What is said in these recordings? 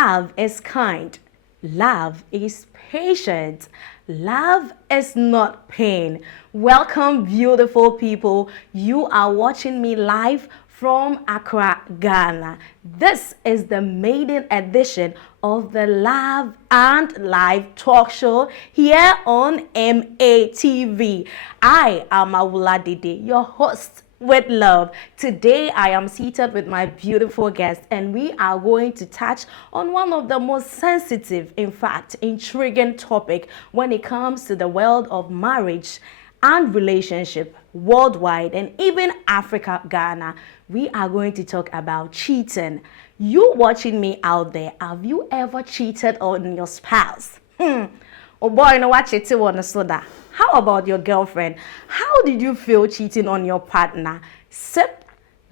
Love is kind. Love is patient. Love is not pain. Welcome, beautiful people. You are watching me live from Accra, Ghana. This is the maiden edition of the Love and Live talk show here on MATV. I am Awula Dede, your host with love. Today I am seated with my beautiful guest and we are going to touch on one of the most sensitive, in fact, intriguing topic when it comes to the world of marriage and relationship worldwide and even Africa, Ghana. We are going to talk about cheating. You watching me out there, have you ever cheated on your spouse? Oh boy, no watch it on the soda. How about your girlfriend? How did you feel cheating on your partner? Sip,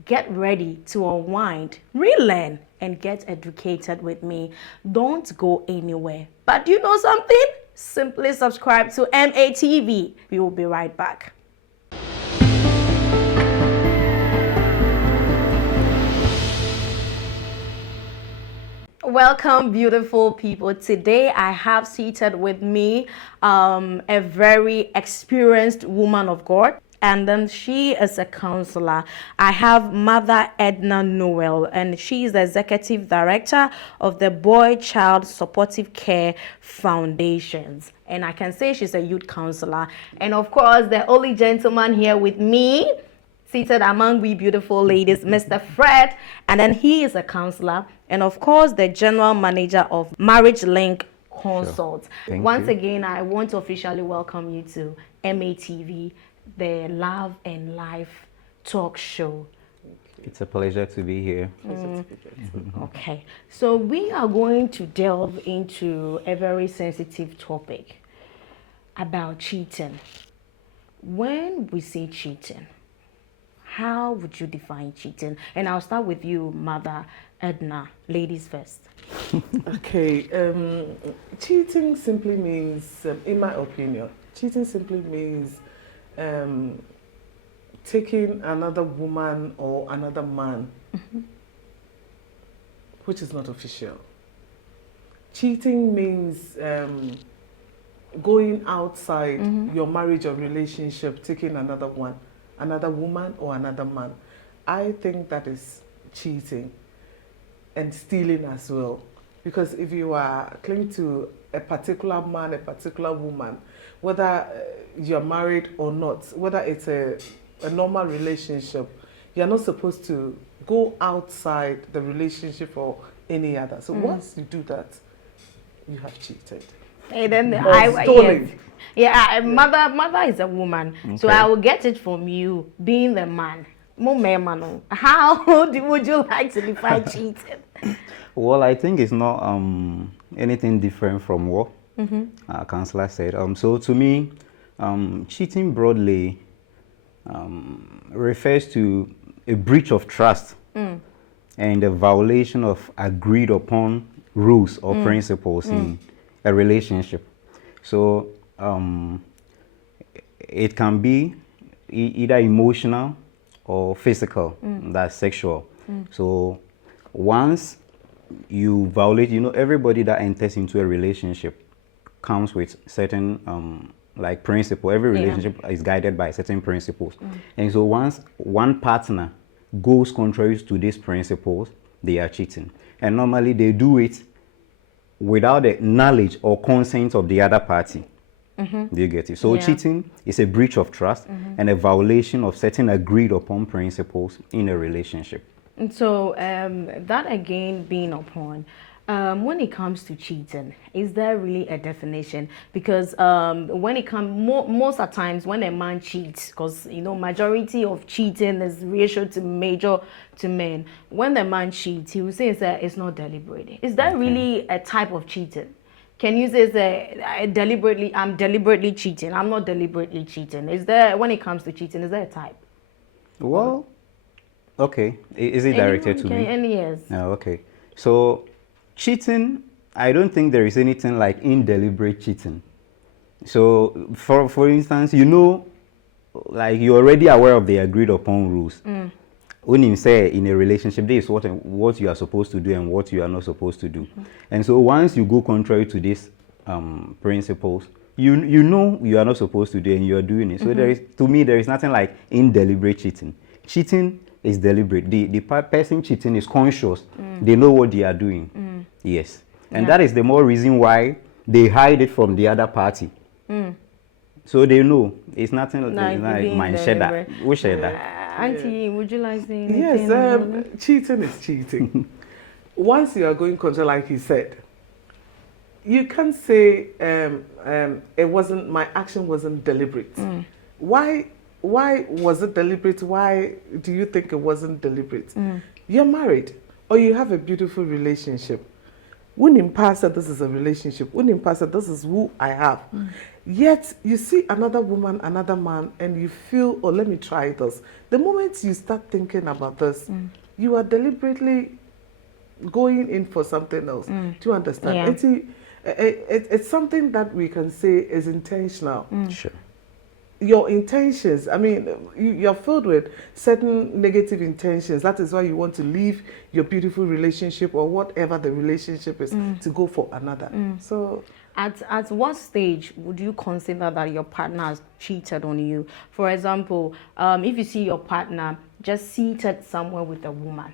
get ready to unwind, relearn, and get educated with me. Don't go anywhere. But you know something? Simply subscribe to MATV. We will be right back. Welcome, beautiful people. Today I have seated with me a very experienced woman of God, and then she is a counselor. I have Mother Edna Noel, and she is the executive director of the Boy Child Supportive Care Foundations. And I can say she's a youth counselor. And of course, the only gentleman here with me, seated among we beautiful ladies, Mr. Fred, and then he is a counselor, and of course the general manager of Marriage Link Consult. Sure. Once again, I want to officially welcome you to MATV, the Love and Life talk show. It's a pleasure to be here. Okay, so we are going to delve into a very sensitive topic about cheating. When we say cheating, how would you define cheating? And I'll start with you, Mother Edna. Ladies first. Okay, cheating simply means, in my opinion, cheating simply means taking another woman or another man, which is not official. Cheating means going outside your marriage or relationship, taking another woman or another man. I think that is cheating and stealing as well. Because if you are clinging to a particular man, a particular woman, whether you're married or not, whether it's a normal relationship, you're not supposed to go outside the relationship or any other. So once you do that, you have cheated. And then stolen. Mother is a woman, so I will get it from you, being the man. How would you like to define cheating? Well, I think it's not anything different from what Counselor said. So to me, cheating broadly refers to a breach of trust and a violation of agreed upon rules or principles in a relationship. So it can be either emotional or physical, that's sexual. So once you violate, everybody that enters into a relationship comes with certain like principle. Every relationship is guided by certain principles. And so once one partner goes contrary to these principles, they are cheating. And normally they do it without the knowledge or consent of the other party. Do you get it? So cheating is a breach of trust and a violation of certain agreed upon principles in a relationship. And so that again being upon, when it comes to cheating, is there really a definition? Because when it comes, most of the times when a man cheats, because majority of cheating is ratio to major to men. When the man cheats, he will say it's not deliberate. Is that really a type of cheating? Can you say I'm deliberately cheating? I'm not deliberately cheating. Is there, when it comes to cheating, is there a type? Well, okay. Is it directed to me? Yes. Oh, okay. So cheating, I don't think there is anything like indeliberate cheating. So for instance, like you're already aware of the agreed upon rules. when you say in a relationship, this is what you are supposed to do and what you are not supposed to do. And so once you go contrary to these principles, you know you are not supposed to do and you are doing it. So to me, there is nothing like indeliberate cheating. Cheating is deliberate. The person cheating is conscious. They know what they are doing. Yes. And that is the more reason why they hide it from the other party. So they know it's nothing like man share that. We share that. Auntie, would you like to say anything? Yes, cheating is cheating. Once you are going contra, like he said, you can't say it wasn't, my action wasn't deliberate. Why was it deliberate? Why do you think it wasn't deliberate? You're married or you have a beautiful relationship. Wouldn't pass that this is a relationship. Wouldn't pass that this is who I have. Yet you see another woman, another man, and you feel, oh, let me try this. The moment you start thinking about this, you are deliberately going in for something else. Do you understand? Yeah. It's something that we can say is intentional. Sure. Your intentions, I mean, you're filled with certain negative intentions. That is why you want to leave your beautiful relationship or whatever the relationship is to go for another. So, at what stage would you consider that your partner has cheated on you? For example, if you see your partner just seated somewhere with a woman,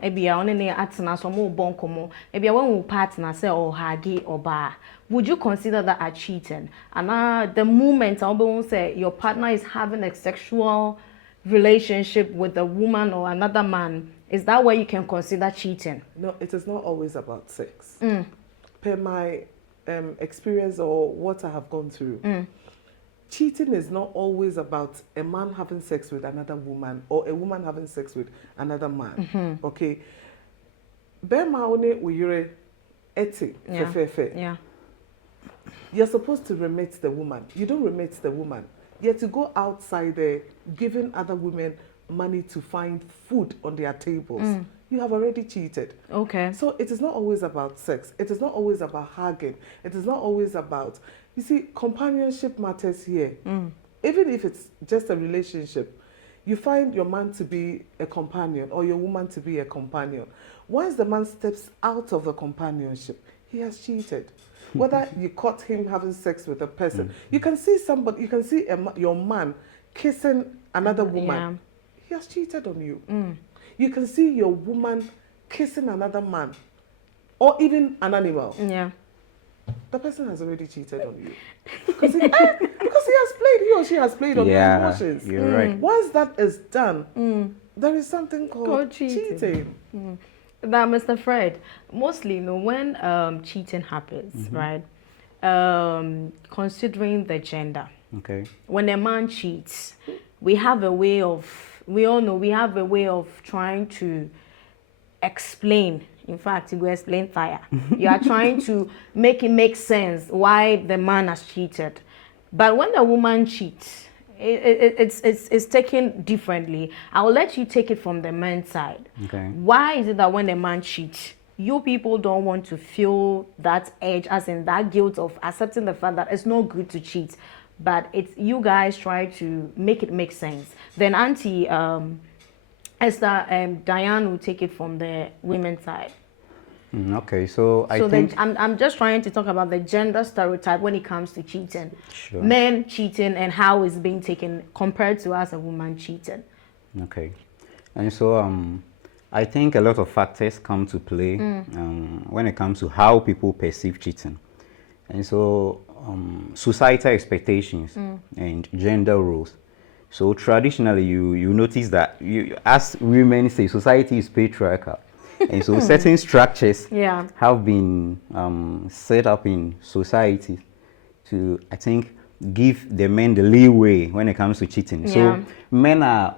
maybe I only atna some more bonkomo, maybe I want partner say or hagi or bar. Would you consider that a cheating? And the moment I won't say your partner is having a sexual relationship with a woman or another man, is that where you can consider cheating? no, it is not always about sex. Per my experience or what I have gone through, cheating is not always about a man having sex with another woman or a woman having sex with another man. Okay. Bema one uyure eti fefe. Yeah. You're supposed to remit the woman. You don't remit the woman. Yet to go outside there giving other women money to find food on their tables. You have already cheated. Okay. So it is not always about sex. It is not always about hugging. It is not always about, you see, companionship matters here. Even if it's just a relationship, you find your man to be a companion or your woman to be a companion. Once the man steps out of the companionship, he has cheated. Whether you caught him having sex with a person, you can see somebody, you can see your man kissing another woman. Yeah. He has cheated on you. You can see your woman kissing another man or even an animal. Yeah. The person has already cheated on you. Because he or she has played on your emotions. You're right. Once that is done, there is something called cheating. But Mr. Fred, mostly, when cheating happens, right? Considering the gender. Okay. When a man cheats, we all know we have a way of trying to explain. In fact, you go explain fire. You are trying to make it make sense why the man has cheated. But when the woman cheats, it's taken differently. I'll let you take it from the man's side. Okay. Why is it that when a man cheats, you people don't want to feel that edge, as in that guilt of accepting the fact that it's not good to cheat, but it's you guys try to make it make sense? Then Auntie Esther, Diane will take it from the women's side. Okay, so I think I'm just trying to talk about the gender stereotype when it comes to cheating. Sure. Men cheating and how it's being taken compared to as a woman cheating. Okay, and so I think a lot of factors come to play when it comes to how people perceive cheating, and so societal expectations and gender roles. So traditionally, you notice that as women say, society is patriarchal. And so certain structures have been set up in society to, I think, give the men the leeway when it comes to cheating. Yeah. So men are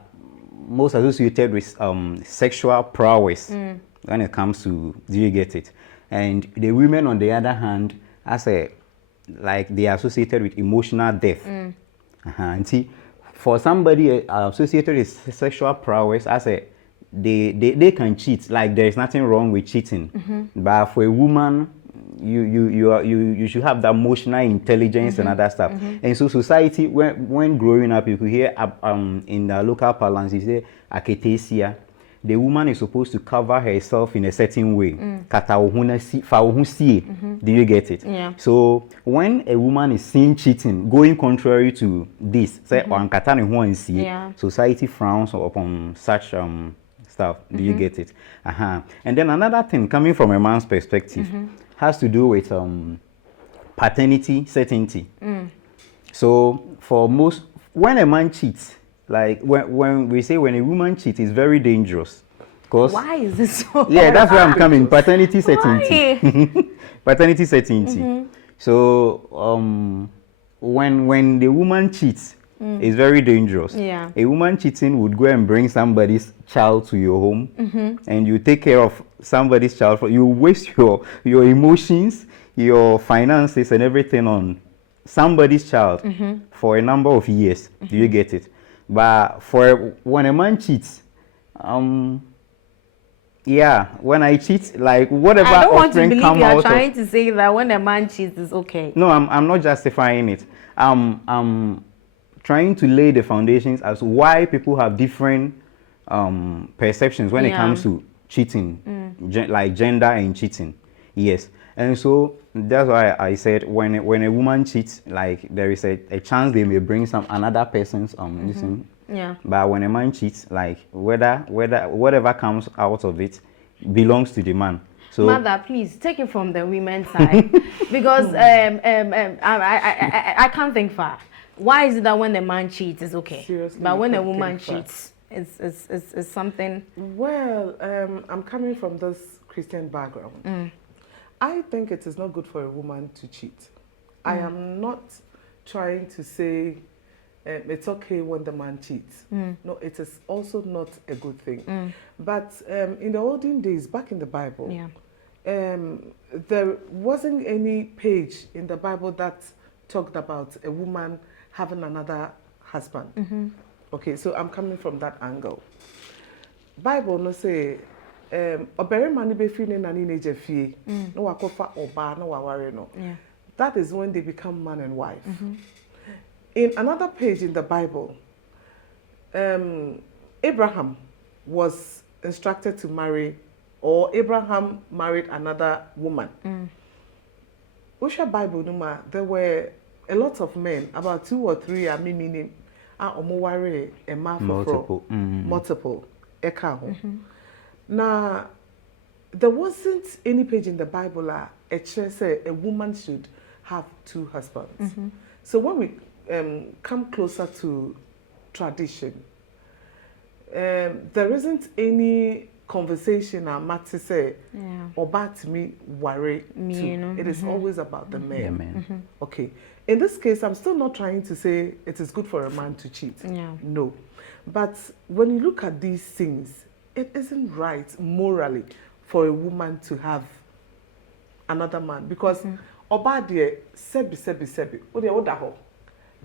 most associated with sexual prowess when it comes to, do you get it? And the women, on the other hand, they are associated with emotional depth. And see, for somebody associated with sexual prowess, they can cheat, like there is nothing wrong with cheating. But for a woman, you should have that emotional intelligence and other stuff. And so society, when growing up, you could hear in the local parlance, you say aketesia. The woman is supposed to cover herself in a certain way. Kata ohuna fa ohun sie. Do you get it? Yeah. So when a woman is seen cheating, going contrary to this, say on kata ne ho ansie, society frowns upon such stuff. Do you get it? And then another thing coming from a man's perspective has to do with paternity certainty. So for most, when a man cheats, like when we say when a woman cheats, it's very dangerous. Because why is this so? Yeah, that's where I'm coming. Paternity certainty. Paternity certainty. So when the woman cheats, it's very dangerous. Yeah. A woman cheating would go and bring somebody's child to your home, and you take care of somebody's child. You waste your emotions, your finances, and everything on somebody's child for a number of years. Do you get it? But when a man cheats, yeah, when I cheat, like whatever I don't want to offering believe come you are out trying of, to say that when a man cheats is okay. No, I'm not justifying it. I'm trying to lay the foundations as to why people have different perceptions when it comes to cheating, like gender and cheating. Yes. And so that's why I said when a woman cheats, like there is a chance they may bring another person's listen. Yeah. But when a man cheats, like whatever comes out of it belongs to the man. So Mother, please take it from the women's side because I can't think far. Why is it that when the man cheats it's okay, Seriously, but when you a can't woman think cheats it's something? Well, I'm coming from this Christian background. I think it is not good for a woman to cheat. I am not trying to say it's okay when the man cheats. No, it is also not a good thing. But in the olden days, back in the Bible, there wasn't any page in the Bible that talked about a woman having another husband. Okay, so I'm coming from that angle. Bible no say oberema ni be fi ne nani na jefie no wakofa oba no waware no. That is when they become man and wife. In another page in the Bible, Abraham was instructed to marry, or Abraham married another woman. Usha Bible numa, there were a lot of men, about 2 or 3 meaning omoware a multiple eka ho. Now there wasn't any page in the Bible say a woman should have 2 husbands. So when we come closer to tradition, there isn't any conversation matter say about me worry too. It is always about the man. Okay, in this case I'm still not trying to say it is good for a man to cheat. No, but when you look at these things, it isn't right morally for a woman to have another man, because oba de sebi o de oda ho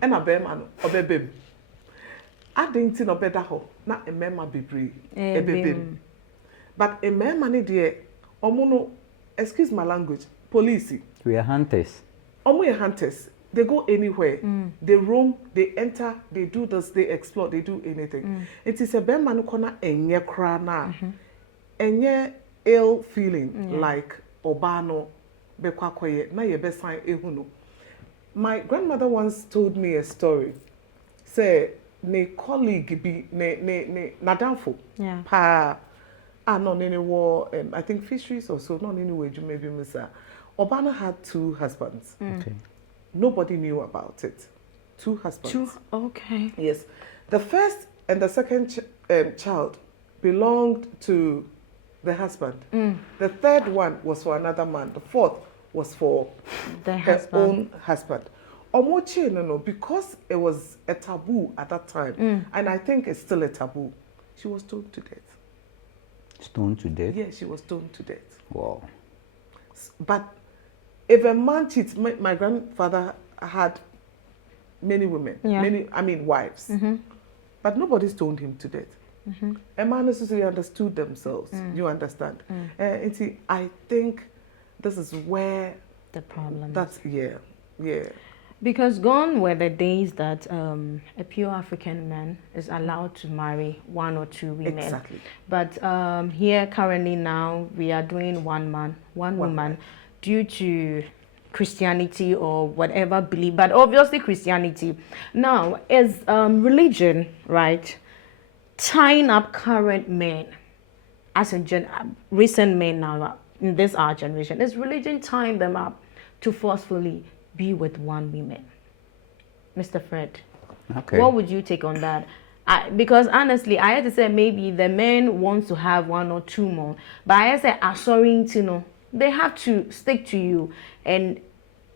e na be man obebem adenti no beda ho na emema bebre ebebem. But a man money there, no, excuse my language, police. We are hunters. We are hunters. They go anywhere. They roam, they enter, they do this, they explore, they do anything. It is a bad man who corner enye krana, enye ill feeling like obano bekwakoye na ye besan ehunu. My grandmother once told me a story. Say ne colleague be ne nadanfo. Pa not any war, I think fisheries or so, not anyway, you maybe Mr. Obama had 2 husbands. Okay. Nobody knew about it. 2 husbands. 2, okay. Yes. The first and the second child belonged to the husband. The third one was for another man. The fourth was for her own husband. Omoche, no, because it was a taboo at that time, and I think it's still a taboo, she was stoned to death. Stoned to death? Yeah, she was stoned to death. Wow. But if a man cheats, my grandfather had many women, wives. But nobody stoned him to death. A man necessarily understood themselves. You understand? I think this is where The problem. that's yeah. Because gone were the days that a pure African man is allowed to marry one or two women. Exactly. But here currently now we are doing one man, one woman, due to Christianity or whatever belief. But obviously Christianity. Now is religion, right, tying up current men as a recent men now in this our generation? Is religion tying them up to forcefully be with one woman? Mr. Fred, Okay. what would you take on that? Because honestly, I had to say maybe the men want to have one or two more, but I had to say, sorry, you know, they have to stick to you and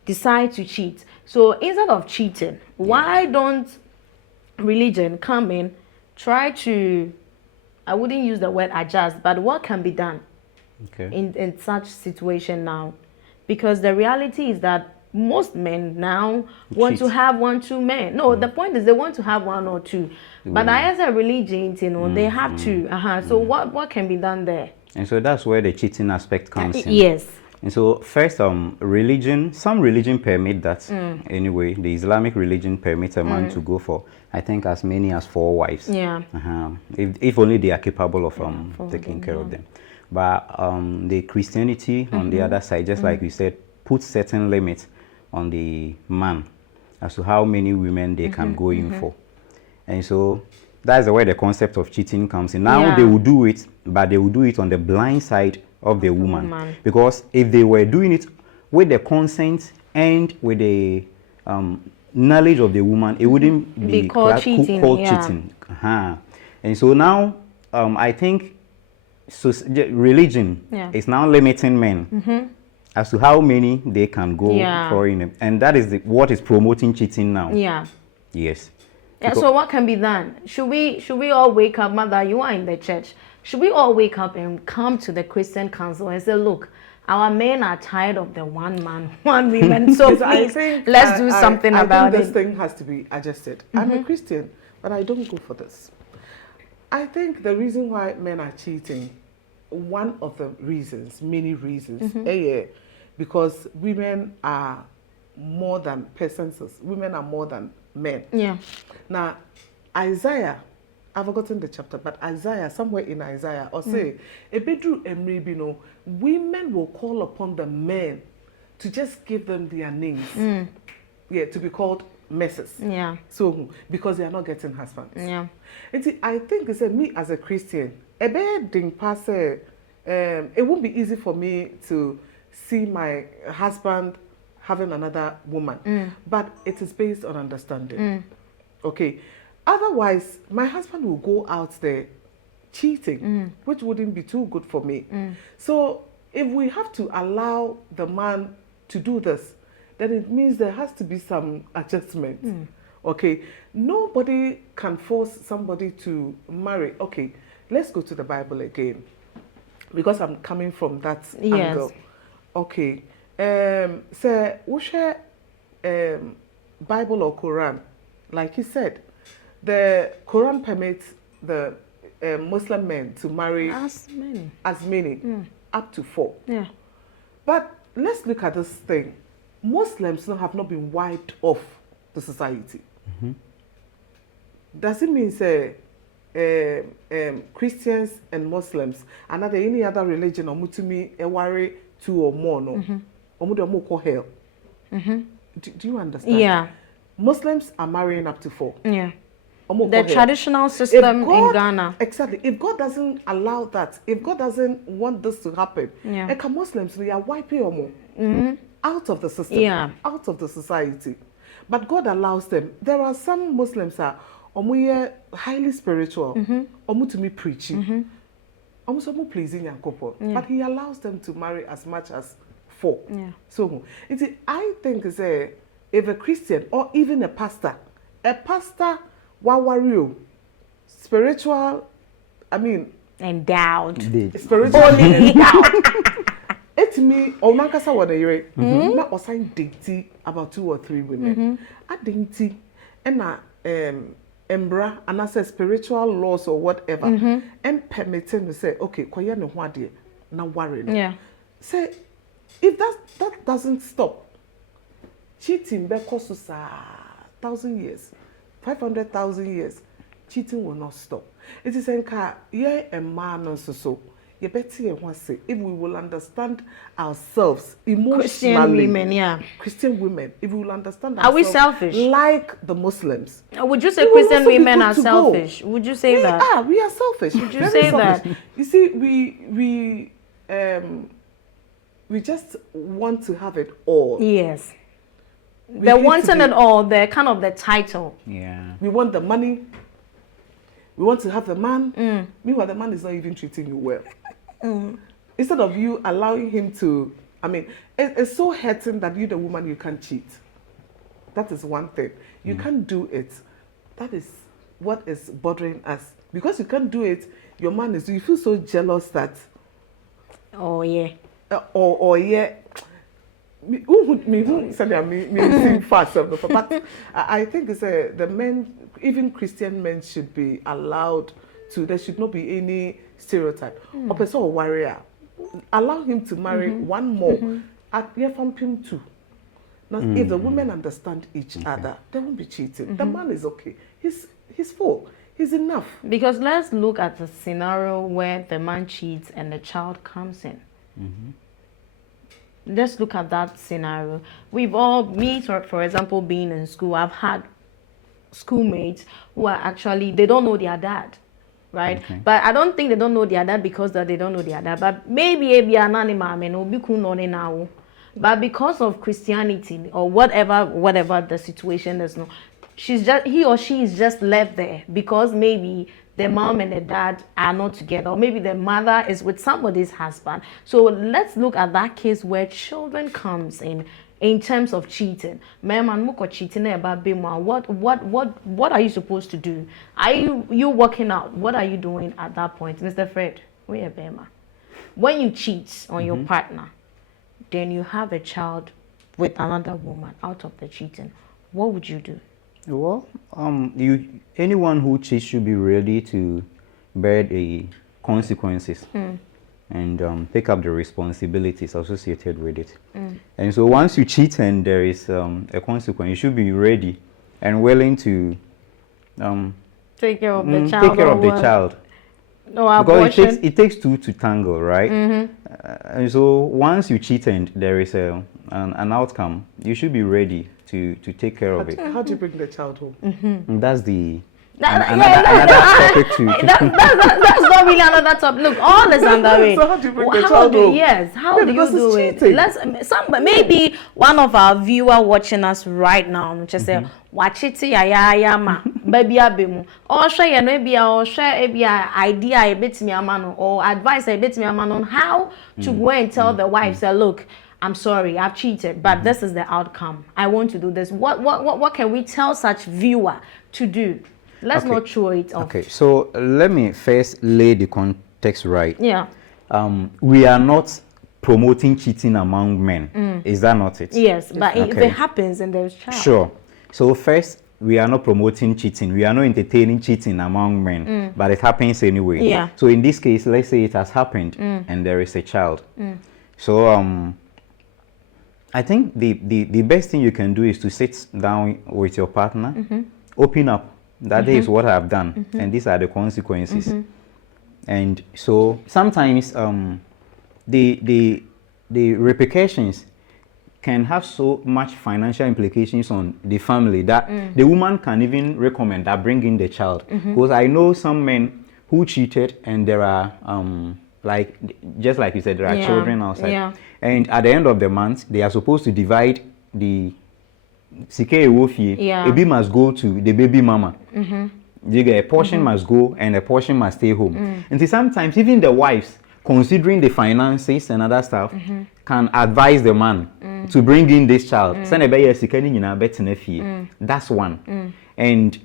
decide to cheat. So instead of cheating, why don't religion come in, try to, I wouldn't use the word adjust, but what can be done Okay. in such situation now? Because the reality is that most men now want to Cheat. have one, two men. No, the point is they want to have one or two. But as a religion, you know, they have to. So what can be done there? And so that's where the cheating aspect comes in. Yes. And so first, religion, some religion permit that anyway. The Islamic religion permits a man to go for, I think, as many as 4 wives. Yeah. If only they are capable of taking care of them. But the Christianity on the other side, just like you said, puts certain limits on the man as to how many women they can go in for. And so that's where the concept of cheating comes in. Now they will do it, but they will do it on the blind side of the woman. Because if they were doing it with the consent and with the knowledge of the woman, it wouldn't be called cheating. cheating. And so now I think religion is now limiting men as to how many they can go for in it. And that is what is promoting cheating now. Yeah. Yes. Yeah, so what can be done? Should we all wake up, Mother, you are in the church. Should we all wake up and come to the Christian council and say, look, our men are tired of the one man, one woman. So please, let's do something about I think it. this thing has to be adjusted. I'm a Christian, but I don't go for this. I think the reason why men are cheating, one of the reasons, many reasons, because women are more than persons. Women are more than men. Yeah. Now, Isaiah, I've forgotten the chapter, but Isaiah, somewhere in Isaiah, or say, Ebedru Emribino, women will call upon the men to just give them their names. Yeah, to be called messes. Yeah. So, because they are not getting husbands. Yeah. And see, I think it's me as a Christian, it won't be easy for me to see my husband having another woman, but it is based on understanding. Okay. Otherwise, my husband will go out there cheating, which wouldn't be too good for me. So if we have to allow the man to do this, then it means there has to be some adjustment. Okay. Nobody can force somebody to marry. Okay. Let's go to the Bible again, because I'm coming from that angle. Okay. Say, we share Bible or Quran, like he said, the Quran permits the Muslim men to marry as many, up to 4. Yeah. But let's look at this thing. Muslims have not been wiped off the society. Does it mean say Christians and Muslims and not any other religion or mutumi worry 2 or more no? Hell. Do you understand? Yeah. Muslims are marrying up to 4. Yeah. The traditional system in Ghana. Exactly. If God doesn't allow that, if God doesn't want this to happen, Muslims, they are wiping them out of the system, out of the society. But God allows them. There are some Muslims are highly spiritual, to me preaching, almost pleasing young couple. But He allows them to marry as much as 4. So I think if a Christian or even a pastor wawario, spiritual, I mean, endowed, spiritually endowed. It me or Mankasa one year, not assign dating about 2 or 3 women. I dainty and embra and I say spiritual laws or whatever, and permitting to say, okay, koya no what dear, now worry. Yeah. Say If that doesn't stop, cheating because 1,000 years, 500,000 years, cheating will not stop. It is enka a man so. You better say if we will understand ourselves emotionally. Christian women, yeah. Christian women, if we will understand ourselves. Are we selfish? Like the Muslims. Would you say Christian women are selfish? Would you say that? We are selfish. Would you say selfish. that? You see, we just want to have it all. Yes. They're wanting it all. They're kind of the title. Yeah. We want the money. We want to have the man. Meanwhile, the man is not even treating you well. Instead of you allowing him to, I mean, it's so hurting that you, the woman, you can't cheat. That is one thing. You can't do it. That is what is bothering us. Because you can't do it, your man is, you feel so jealous that. Oh, yeah. Or yeah. Me fast, but I think it's the men, even Christian men, should be allowed to. There should not be any stereotype. Or person or warrior, allow him to marry one more. At from him too. Now, if the women understand each other, they won't be cheating. The man is okay. He's full. He's enough. Because let's look at the scenario where the man cheats and the child comes in. Let's look at that scenario. We've all, me for example, being in school, I've had schoolmates who are actually, they don't know their dad, right? Okay. But I don't think they don't know their dad because they don't know their dad. But maybe but because of Christianity or whatever the situation is, no, he or she is just left there because maybe the mom and the dad are not together, or maybe the mother is with somebody's husband. So let's look at that case where children comes in terms of cheating. What are you supposed to do? Are you working out? What are you doing at that point? Mr. Fred, when you cheat on your partner, then you have a child with another woman out of the cheating, what would you do? Well, anyone who cheats should be ready to bear the consequences and pick up the responsibilities associated with it. And so once you cheat and there is a consequence, you should be ready and willing to take care of the child. Take care of the child. No, because it takes two to tangle, right? And so once you cheat and there is an outcome, you should be ready to take care of it. How do you bring the child home? That's the another topic too. That's not really another topic. Look, all is under it. So how do you bring the child home? Yes, how do you do it? Maybe one of our viewer watching us right now, just say, watch it, ya ma, baby abemu. Or share maybe or share idea a bit me amano or advice a bit me amano on how to go and tell the wife, say, look, I'm sorry, I've cheated, but this is the outcome. I want to do this. What can we tell such viewer to do? Let's not throw it off. Okay, so let me first lay the context right. Yeah. We are not promoting cheating among men. Is that not it? Yes, but if it happens and there's child. Sure. So first, we are not promoting cheating. We are not entertaining cheating among men, but it happens anyway. Yeah. So in this case, let's say it has happened and there is a child. So I think the best thing you can do is to sit down with your partner, open up. That is what I've done, and these are the consequences. And so sometimes the repercussions can have so much financial implications on the family that the woman can even recommend that bring in the child. Because I know some men who cheated, and there are like just like you said, there are children outside, and at the end of the month they are supposed to divide the a baby must go to the baby mama. A portion must go and a portion must stay home. And sometimes even the wives, considering the finances and other stuff, can advise the man to bring in this child. That's one. And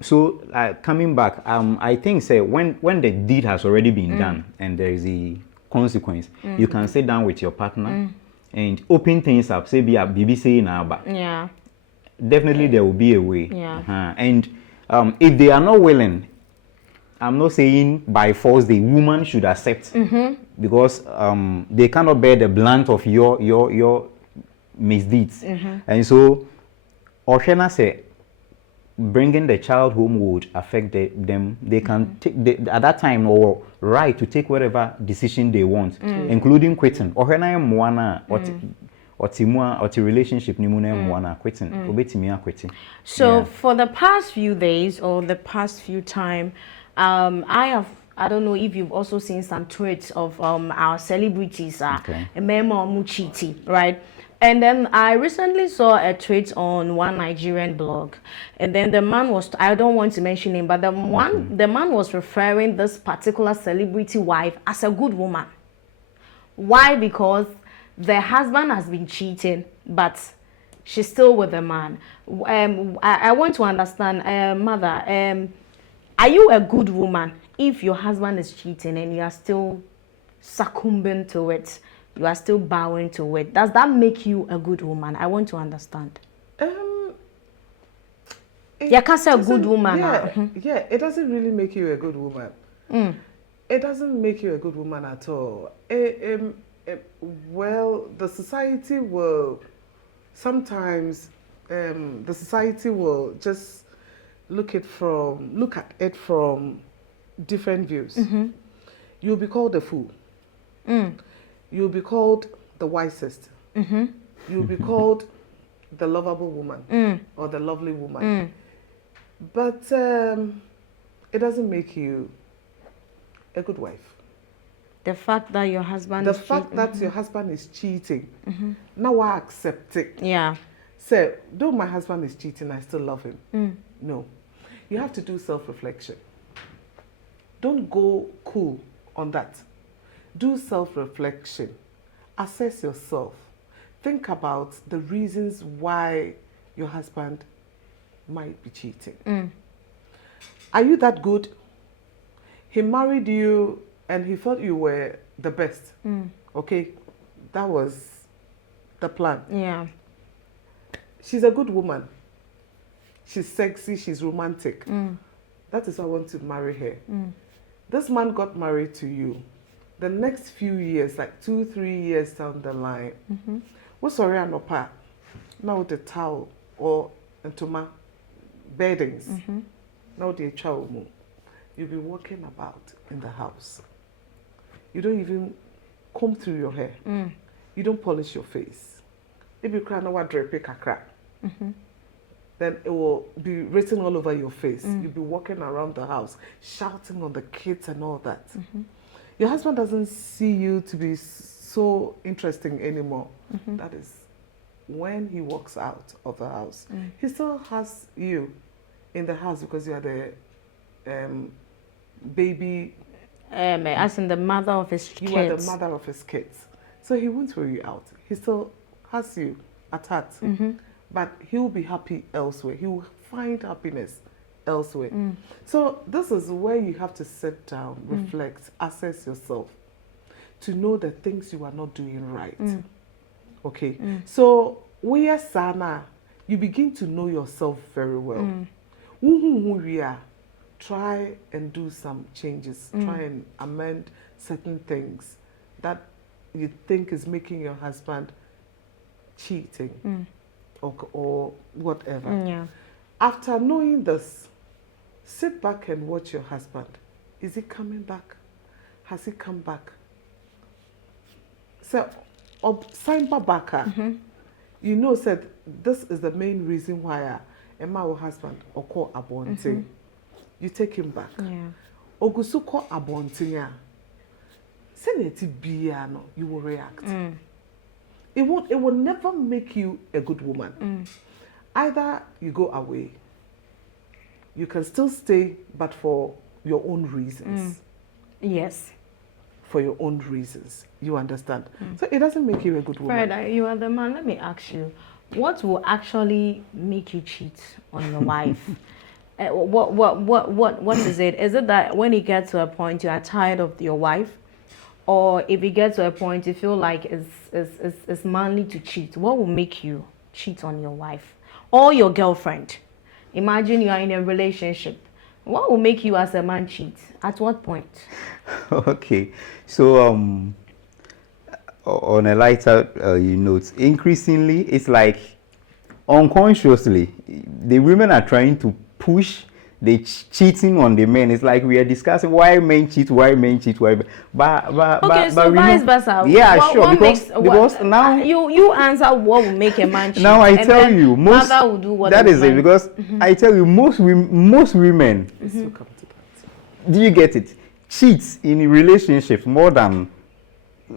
so coming back, I think say when the deed has already been done and there is a consequence, you can sit down with your partner and open things up. Say be a BBC now, but definitely there will be a way. And if they are not willing, I'm not saying by force the woman should accept because they cannot bear the blunt of your misdeeds. And so Oshena said bringing the child home would affect them. They can take at that time or right to take whatever decision they want, including quitting. Oshena mwana or the relationship ni mwana quitting. Obetimia quitting. So for the past few days or the past few time, I don't know if you've also seen some tweets of our celebrities, Memo Muchiti, right? And then I recently saw a tweet on one Nigerian blog, and then the man was, I don't want to mention him, but the man was referring this particular celebrity wife as a good woman. Why? Because the husband has been cheating, but she's still with the man. I want to understand, mother, are you a good woman if your husband is cheating and you are still succumbing to it? You are still bowing to it. Does that make you a good woman? I want to understand. You can't say a good woman. Yeah, it doesn't really make you a good woman. It doesn't make you a good woman at all. Well, the society will sometimes the society will just look at it from different views. You'll be called a fool. You'll be called the wisest. You'll be called the lovable woman or the lovely woman. But it doesn't make you a good wife. The fact that your husband your husband is cheating, now I accept it. Yeah. So, though my husband is cheating, I still love him. No. You have to do self-reflection. Don't go cool on that. Do self-reflection. Assess yourself. Think about the reasons why your husband might be cheating. Are you that good? He married you and he thought you were the best. Okay? That was the plan. Yeah. She's a good woman. She's sexy, she's romantic. That is why I want to marry her. This man got married to you. The next few years, like 2-3 years down the line, what's sorry anopa? Now with the towel or entoma beddings. Now the child, you'll be walking about in the house. You don't even comb through your hair. You don't polish your face. If you cry now, what drape kakra. Then it will be written all over your face. You'll be walking around the house, shouting on the kids and all that. Your husband doesn't see you to be so interesting anymore. That is when he walks out of the house. He still has you in the house because you are the baby. As in the mother of his kids. You are the mother of his kids. So he won't throw you out. He still has you at heart. But he'll be happy elsewhere. He will find happiness elsewhere. So this is where you have to sit down, reflect, assess yourself to know the things you are not doing right. Okay? So where Sana, you begin to know yourself very well. Try and do some changes. Try and amend certain things that you think is making your husband cheating or whatever. After knowing this, sit back and watch your husband. Is he coming back? Has he come back? So, Simba Baka, you know, said this is the main reason why Emma husband or call Abonte. You take him back. Ogusu call Abonte. Seneti Biano, you will react. It will never make you a good woman. Either you go away, you can still stay, but for your own reasons. Yes. For your own reasons. You understand? So it doesn't make you a good woman. Fred, you are the man. Let me ask you, what will actually make you cheat on your wife? What is it? Is it that when you get to a point you are tired of your wife? Or if you get to a point you feel like it's manly to cheat, what will make you cheat on your wife or your girlfriend? Imagine you are in a relationship, What will make you as a man cheat? At what point? Okay, so on a lighter note, increasingly it's like unconsciously the women are trying to push the cheating on the men. It's like we are discussing why men cheat, why men cheat, why. But Okay, so vice versa. Yeah, What- sure. what Because now you answer what will make a man cheat. now I and tell then you most mother will do what that the is it. man- Because I tell you most women, Let's look up to that. do you get it? Cheats in relationships more than.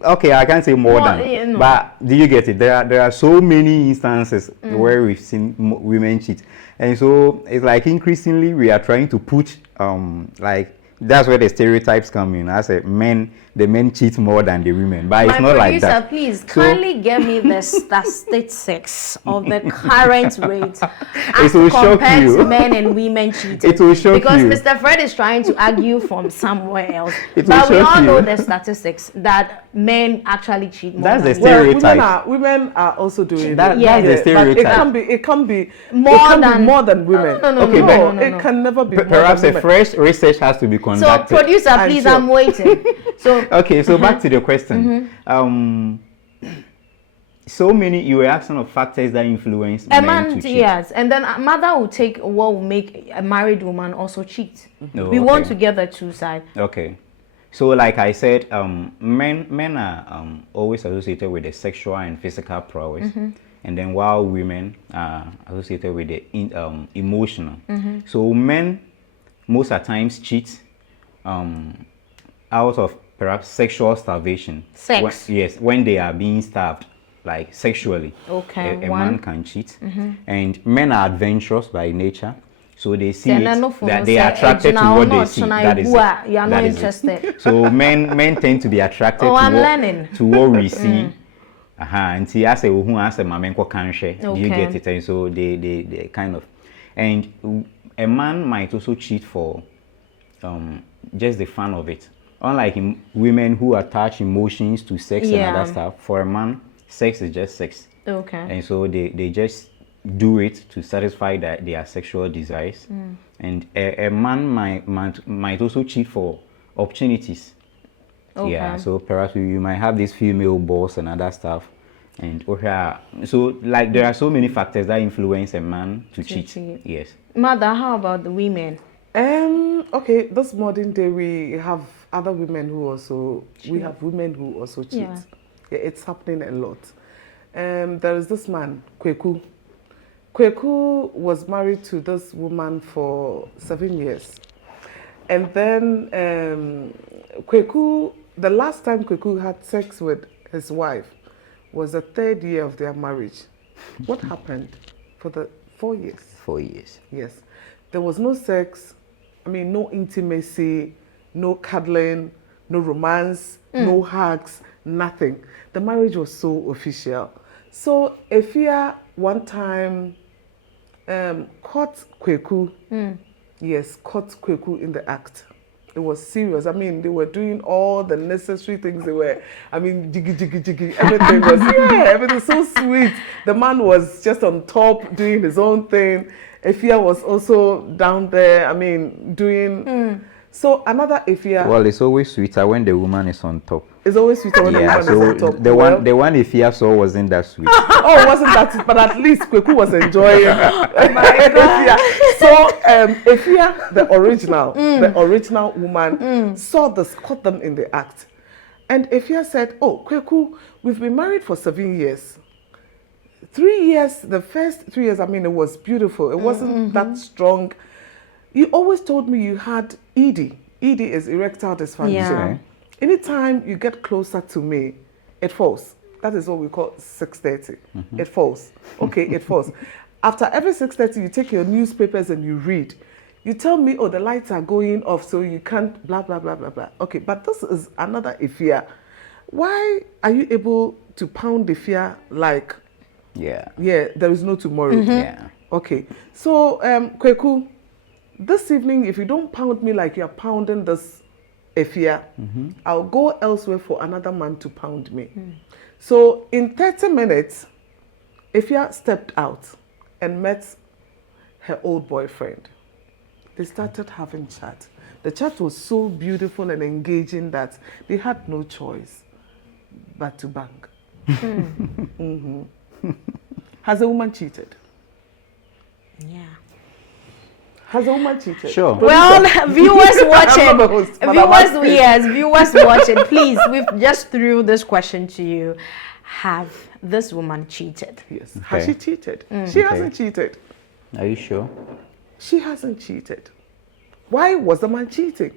Okay, I can't say more More, than, yeah, no. but do you get it? There are so many instances where we've seen women cheat, and so it's like increasingly we are trying to put like that's where the stereotypes come in. I say the men cheat more than the women, but it's My not like producer, that. please So- kindly get me the statistics of the current rate It will shock compared you. to men and women cheating. It will shock because you. Mr. Fred is trying to argue from somewhere else. It will But we shock all know you. the statistics that men actually cheat more That's than the women. stereotype. Women are also doing That- it. that's the But stereotype. it can be More more than- than women. No, Okay, no, but- no, no, It no. can never be more Perhaps than a women. fresh research has to be So, conducted. producer, I'm please, sure. I'm waiting. So, Okay, so back to the question. So many you were asking of factors that influence a men man, to cheat. yes, and then a mother will take what will make a married woman also cheat. Oh, We want okay. to get the two sides. Okay. So like I said, men are always associated with the sexual and physical prowess. And then while women are associated with the emotional. So men most at times cheat out of perhaps sexual starvation. Sex. Yes, when they are being starved, like sexually. Okay, A one. man can cheat. And men are adventurous by nature. So they see Say, it, "No, no, for that no, they are say, attracted to now what they not, see. so now That is you it. are That not is it. interested. So men tend to be attracted Oh, to I'm learning. what we see. And see, as a who as a mamenko can share. Do you Okay. get it? And so they kind of, and a man might also cheat for just the fun of it. Unlike women who attach emotions to sex and Yeah. other stuff, for a man, sex is just sex. Okay. And so they just do it to satisfy their sexual desires. And a man might also cheat for opportunities. Okay. Yeah, so perhaps you might have this female boss and other stuff. And so like there are so many factors that influence a man to cheat. cheat. Yes. Mother, how about the women? Okay, this modern day we have other women who also we have women who also cheat. Yeah. Yeah, it's happening a lot. There is this man, Kweku. Kweku was married to this woman for 7 years. And then Kweku, the last time Kweku had sex with his wife was the 3rd year of their marriage. What happened for the 4 years? 4 years. Yes. There was no sex, no intimacy, no cuddling, no romance, no hugs, nothing. The marriage was so official. So Efia one time caught Kweku. Yes, caught Kweku in the act. It was serious. They were doing all the necessary things. They were, jiggy, jiggy, jiggy. Everything was, everything so sweet. The man was just on top doing his own thing. Efia was also down there, doing. So another Efia Well, it's always sweeter when the woman is on top. is always sweeter when the Yeah, man is so on top. the Well, one Ifia saw wasn't that sweet. oh, it wasn't that, but at least Kweku was enjoying. Efia. So Efia, the original woman, saw this, caught them in the act, and Efia said, "Oh, Kweku, we've been married for 7 years. 3 years, the first 3 years, it was beautiful. It wasn't that strong. You always told me you had ED. ED is erectile dysfunction. Yeah. Okay. Anytime you get closer to me, it falls. That is what we call 6:30. It falls. Okay, it falls. After every 6:30, you take your newspapers and you read. You tell me, oh, the lights are going off, so you can't blah, blah, blah, blah, blah. Okay, but this is another Ifia. Why are you able to pound the fear like, Yeah. there is no tomorrow? Yeah. Okay, so Kweku, this evening, if you don't pound me like you're pounding this Efia, I'll go elsewhere for another man to pound me. So in 30 minutes, Efia stepped out and met her old boyfriend. They started having chat. The chat was so beautiful and engaging that they had no choice but to bang. Has a woman cheated? Yeah. Has a woman cheated? Sure. Well, viewers I'm not the host, but I'm asking. viewers watching, please, we've just threw this question to you. Have this woman cheated? Yes. Okay. Has she cheated? She hasn't cheated. Are you sure? She hasn't cheated. Why was the man cheating?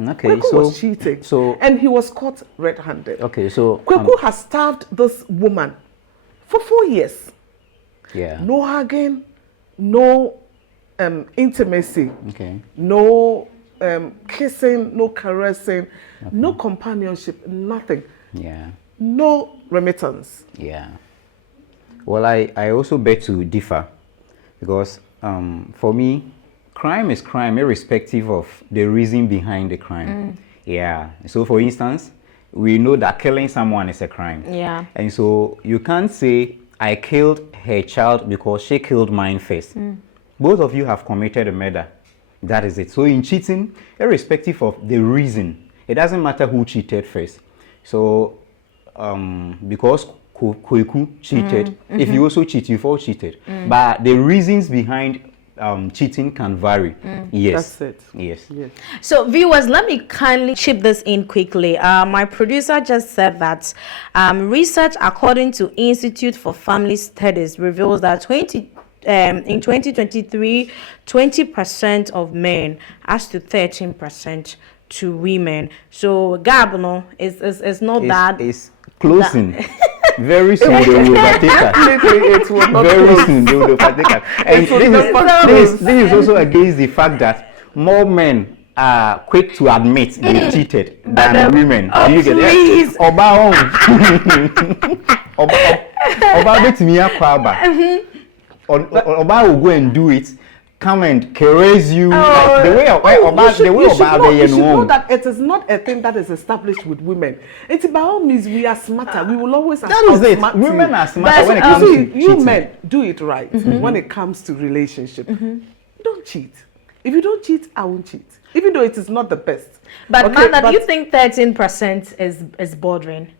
Okay, Kweku so was cheating. so And he was caught red-handed. okay, so Kweku has starved this woman for 4 years. yeah. No hugging, no intimacy, Okay. no kissing, no caressing, no companionship, nothing. Yeah. No remittance. Yeah. Well, I also beg to differ because for me, crime is crime irrespective of the reason behind the crime. Yeah. So, for instance, we know that killing someone is a crime. Yeah. And so you can't say, I killed her child because she killed mine first. Both of you have committed a murder. That is it. So in cheating, irrespective of the reason, it doesn't matter who cheated first. So because Kweku cheated, if you also cheat, you've all cheated. But the reasons behind cheating can vary. Yes. That's it. Yes. Yes. So, viewers, let me kindly chip this in quickly. My producer just said that research according to Institute for Family Studies reveals that in 2023, 20% of men as to 13% to women. So, Gabno is not that. It's closing. Very soon they will overtake us. It will not Very close. soon they will overtake us. And this is also against the fact that more men are quick to admit they cheated than women. Do you get please. it? Oba betimi akwaba. Oba will go and do it. Come and caress you. The way You should know Oba that it is not a thing that is established with women. It's by all means we are smarter. We will always that is it. outsmart you. Women are smarter But when it you comes see, to you cheating. men do it right when it comes to relationship. Don't cheat. If you don't cheat, I won't cheat. Even though it is not the best. But, Okay, Mother, but do you think 13% is bordering?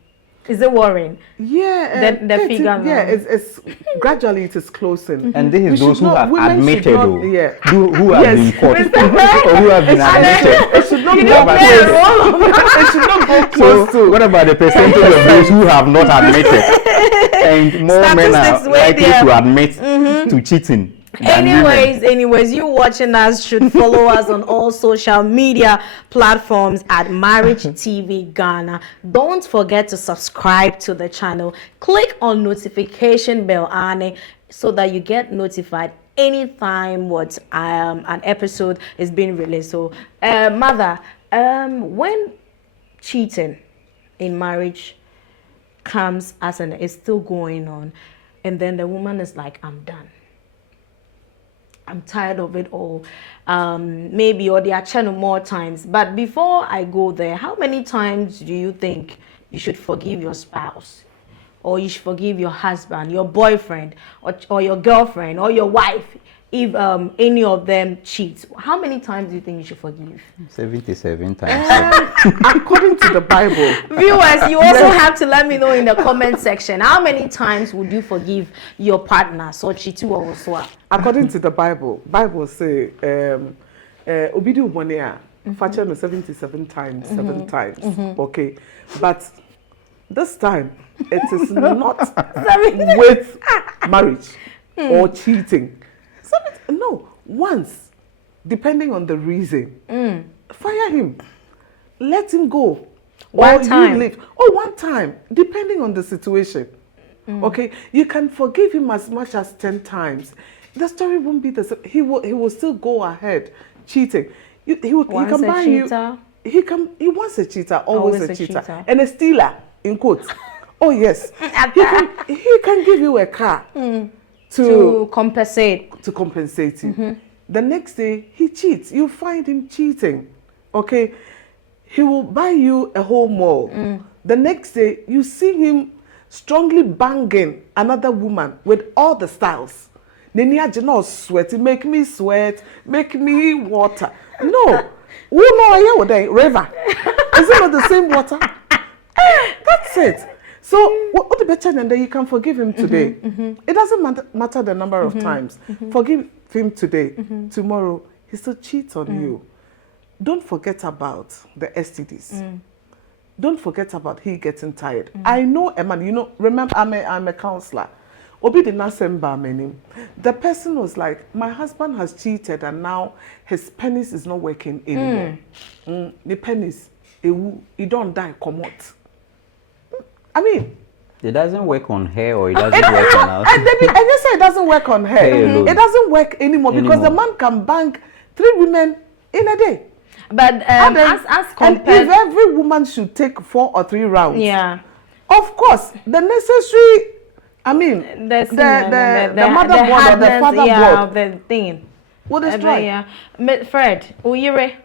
Is it worrying? Yeah, The figure now? yeah, it's gradually it is closing. And this We is those should who not- have women should admitted, not- though. yeah. Who have Yes. been caught, or who have been admitted. It should not You go don't but- play a close. role. It should not go So, close to. what about the percentage of those who have not admitted? And more men are Statistics way likely there. to admit to cheating. than women. Anyways, you watching us should follow us on all social media platforms at Marriage TV Ghana. Don't forget to subscribe to the channel. Click on notification bell, Annie, so that you get notified anytime an episode is being released. So, Mother, when cheating in marriage comes as is still going on, and then the woman is like, I'm done. I'm tired of it all. Maybe, or they are channel more times. But before I go there, how many times do you think you should forgive your spouse? Or you should forgive your husband, your boyfriend, or your girlfriend, or your wife, if any of them cheats? How many times do you think you should forgive? 77 times. According to the Bible, Viewers, you also have to let me know in the comment section, how many times would you forgive your partner? So chitu or so. according to the Bible say, Obidu Monea, Facha no 77 times, 7 times. Okay. But this time, it is not with marriage or cheating. No, once, depending on the reason, fire him, let him go. One Or time. you leave. Oh, one time, depending on the situation. Okay, you can forgive him as much as 10 times. The story won't be the same. He will still go ahead cheating. He Once can a buy cheater. you. He wants a cheater, always a cheater, cheater. and a stealer in quotes. Oh yes, he can give you a car To compensate. to compensate you. The next day he cheats. You find him cheating. Okay, he will buy you a whole mall. The next day you see him strongly banging another woman with all the styles. Neni ajino sweat, make me sweat, make me water. No. Who know here with the river? Is it not the same water? That's it. So what the better than that you can forgive him today. It doesn't matter the number of times. Forgive him today. Tomorrow he still cheats on you. Don't forget about the STDs. Don't forget about he getting tired. I know a man, you know, remember I'm a counselor. Obi did not send meaning. The person was like, my husband has cheated and now his penis is not working anymore. The penis, it don't die, come out. I mean, it doesn't work on hair or it doesn't work on us. And you say it doesn't work on hair. It doesn't work anymore because the man can bang 3 women in a day. But as compared, and if every woman should take 4 or 3 rounds, yeah, of course, the necessary, I mean, the motherboard or the fatherboard, the thing. What is right? Yeah, Fred, Uyire,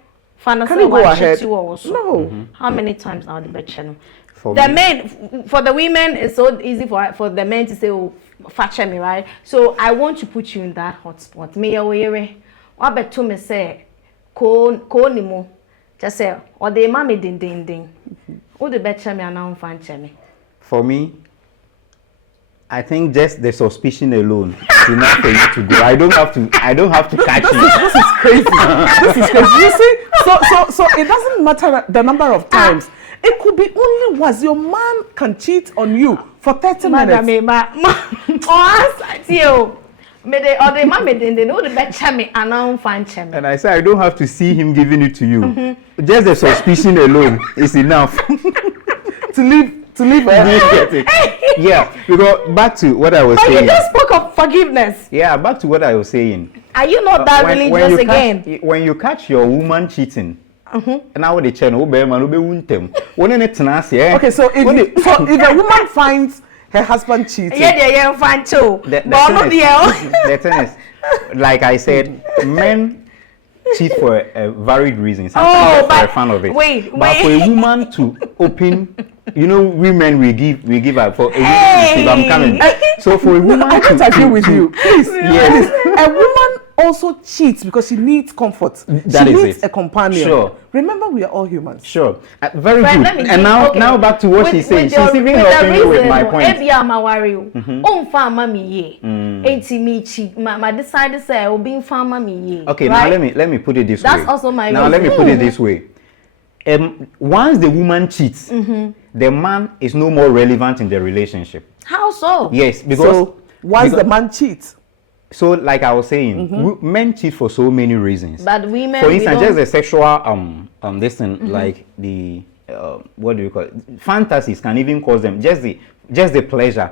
can you go ahead? No. How many times now the bed channel? The men, for the women, it's so easy for the men to say, oh, fetch me, right? So I want to put you in that hot spot. Me Uyire, what bet to me say, ko nimo, just say, or the mommy ding. Who the bed me and now fan me? For me, I think just the suspicion alone is enough for you to go. I don't have to catch you. This is crazy. This is crazy. You see, so it doesn't matter the number of times. It could be only once. Your man can cheat on you for 30 minutes. The man they know the bed me and now fan me. And I say I don't have to see him giving it to you. Just the suspicion alone is enough to leave Yeah, because back to what I was saying. You just spoke of forgiveness. Yeah, back to what I was saying. Are you not that religious again? When you catch your woman cheating, and now the channel, okay, so if a woman finds her husband cheating, yeah, fine too. The thing is, like I said, men cheat for varied reasons. Sometimes for a fan of it. But for a woman to open, you know, women we give up for. I'm coming. So for a woman, I can't agree with you. Please, yes. A woman also cheats because she needs comfort. That she is needs it. a companion. Sure. Remember, we are all humans. Sure. Very good. And now back to what she's saying. She's even helping me with my point. Okay, now let me put it this way. That's also my Now let me put it this way. Once the woman cheats, the man is no more relevant in the relationship. How so? Yes, because once the man cheats. So, like I was saying, men cheat for so many reasons. But women, for instance, just the sexual this thing, like the what do you call it? Fantasies can even cause them just the pleasure.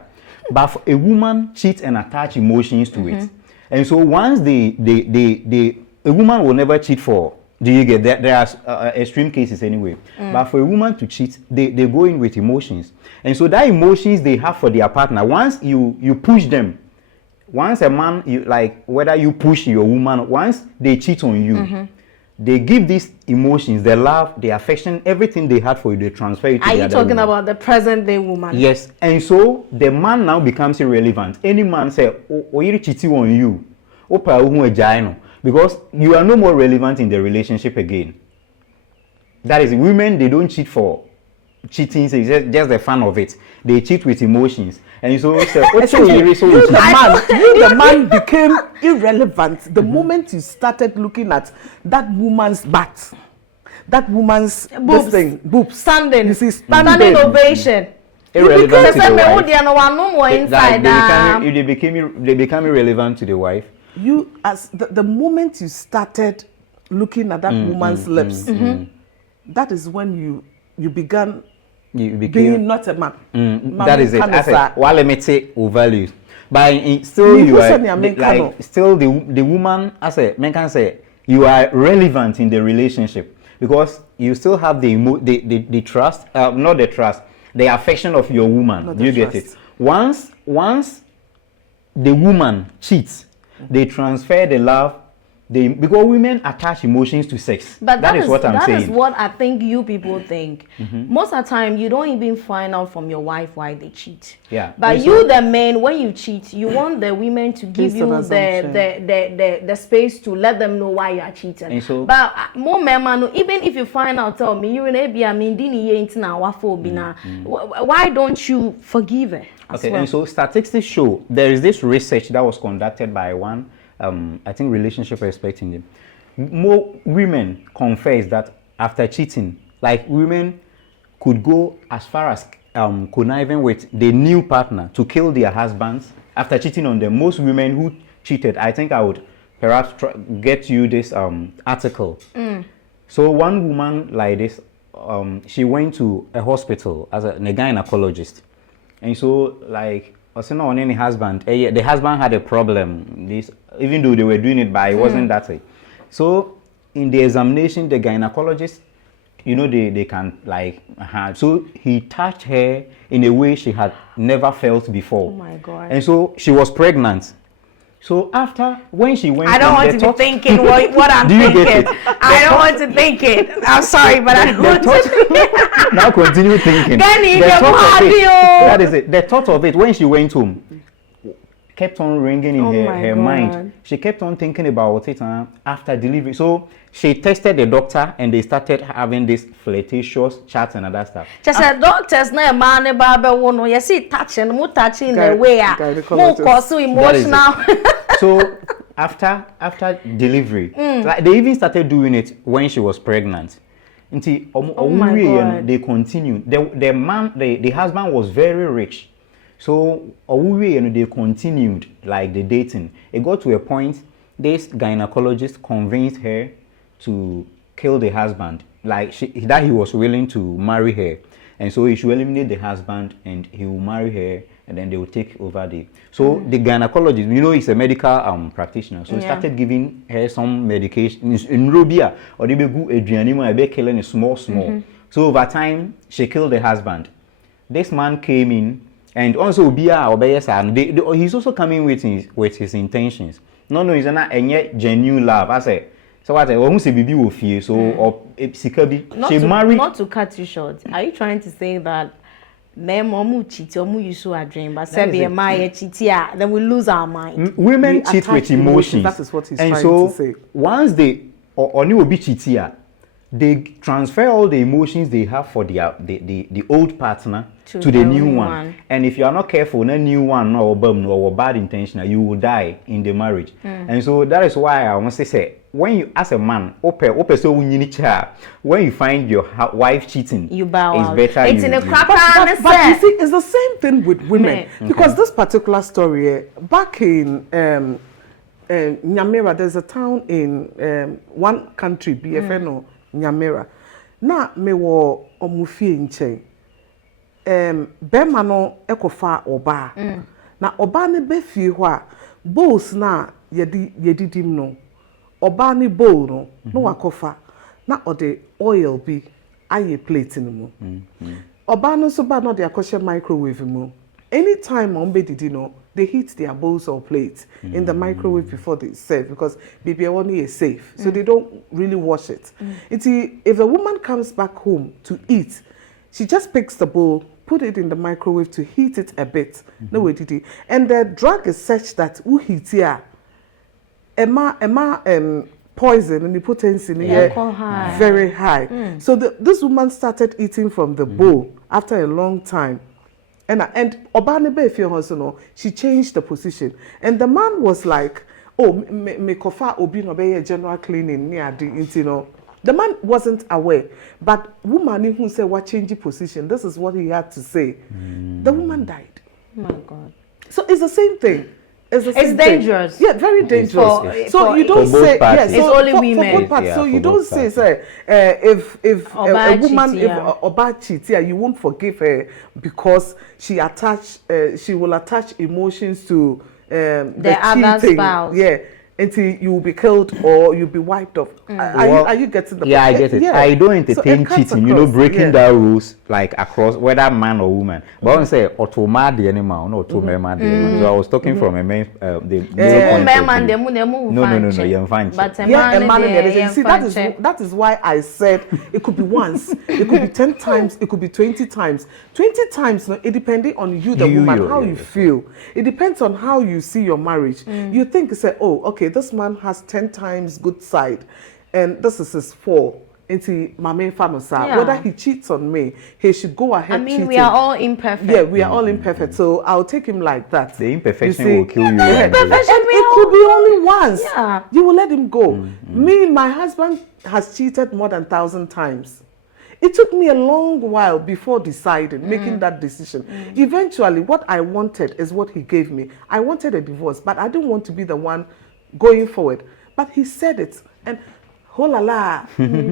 But for a woman cheats and attach emotions to it, and so once a woman will never cheat for. Do you get that? There are extreme cases anyway. But for a woman to cheat, they go in with emotions, and so that emotions they have for their partner. Once you push them. Once a man, whether you push your woman, once they cheat on you, they give these emotions, the love, the affection, everything they had for you, they transfer it to the other woman. Are you talking about the present day woman? Yes. And so the man now becomes irrelevant. Any man say, oh, you cheating on you, because you are no more relevant in the relationship again. That is, women, they don't cheat for cheating, it's just the fun of it. They cheat with emotions. And so, the man became irrelevant the moment you started looking at that woman's butt, that woman's boobs, standing, you see, standing ovation. Irrelevant to the wife. They become irrelevant to the wife. You, as the moment you started looking at that woman's lips, that is when you began. You became being not a man. That is it. I said, while I may say values, but still you are still the woman. I say, men can say you are relevant in the relationship because you still have the trust, not the trust, the affection of your woman. You get it. Once the woman cheats, they transfer the love, because women attach emotions to sex. But that is what I'm saying. That is what I think you people think. Most of the time, you don't even find out from your wife why they cheat. Yeah. But you, the men, when you cheat, you want the women to give you the space to let them know why you are cheating. And so, but more men, even if you find out, tell me you why don't you forgive her? Okay. Well? And so statistics show there is this research that was conducted by one. I think relationship expert in them. More women confess that after cheating, like women could go as far as conniving with the new partner to kill their husbands after cheating on them. Most women who cheated, I think I would perhaps get you this article. So one woman like this, she went to a hospital as a gynecologist, and so like. Also, no, any husband. The husband had a problem. This, even though they were doing it, but it wasn't that way. So, in the examination, the gynecologist, they can like. So he touched her in a way she had never felt before. Oh my God! And so she was pregnant. So when she went, I don't want to be thinking what I'm thinking. I don't want to think it. I'm sorry, but I don't want to. Now continue thinking. That is it. The thought of it when she went home kept on ringing in her mind. She kept on thinking about it after delivery. So she tested the doctor and they started having this flirtatious chats and other stuff. Just a doctor's not a man about you see touching the way more cause emotional. So after delivery, like they even started doing it when she was pregnant. They continued. The husband was very rich. So they continued like the dating. It got to a point this gynecologist convinced her to kill the husband, like that he was willing to marry her, and so he should eliminate the husband and he will marry her, and then they will take over the. So the gynecologist, he's a medical practitioner, so he started giving her some medication in Robia or they be good killing it small. So over time she killed the husband. This man came in. And also, he's also coming with his intentions. No, he's not a genuine love. I say, so what I want to be with you. So, or she married. Not to cut you short. Are you trying to say that men cheat or you so a dream, but say be a cheat, then we lose our mind. Women cheat with emotions. That is what he's trying to say. Once they or will be cheating, they transfer all the emotions they have for the old partner to the new one. And if you are not careful, the new one or bad intention, you will die in the marriage. And so that is why I want to say, when you as a man, when you find your wife cheating, you bow out. It's better. It's in a crap. But you see, it's the same thing with women because this particular story back in Nyamira, there's a town in one country, BFNO. Nyamira na me wo omufie nchen bema no ekofa oba na oba ne be fie ho a bowls na yedidim no oba ne bowl no no wakofa na ode oil bi aye plate no mu oba no so ba no de akoshe microwave mu anytime on be didi no they heat their bowls or plates in the microwave before they serve because baby only is safe. So they don't really wash it. If a woman comes back home to eat, she just picks the bowl, put it in the microwave to heat it a bit. No way did he. And the drug is such that who heat here, poison and the potency in here very high. So this woman started eating from the bowl after a long time. And Obanebe Fiohosono, she changed the position. And the man was like, oh, me kofa obi no be general cleaning near the intino. The man wasn't aware. But woman who said what change position, this is what he had to say. The woman died. Oh my God. So it's the same thing. It's dangerous. Yeah, very dangerous. So you don't say yes. It's only women. For both parts. So you don't say if a woman if Oba cheats, you won't forgive her because she will attach emotions to the other spouse. Yeah. until you will be killed or you'll be wiped off. Are you getting the point? Yeah, I get it. Yeah. I don't entertain it cuts cheating, you know, across, breaking yeah. the rules like across whether man or woman. But I want to say automa the animal, not automa the animal. So I was talking from a main the male point of view. No, you're fine. But a Yeah, man, a man in there. yeah, You see, that is why I said it could be once, it could be 10 times, it could be 20 times. 20 times, no, it depending on you, the woman, how you feel. It depends on how you see your marriage. You think, say, oh, okay, this man has 10 times good side, and this is his 4. Into my main family, whether he cheats on me, he should go ahead. I mean, cheating. we are all imperfect. Yeah, we are all imperfect. So I'll take him like that. The imperfection You see? will kill you. Yeah, one day. and it could be only once. Yeah. You will let him go. Me, my husband has cheated more than 1,000 times. It took me a long while before deciding, making that decision. Eventually, what I wanted is what he gave me. I wanted a divorce, but I didn't want to be the one going forward. But he said it, and holala,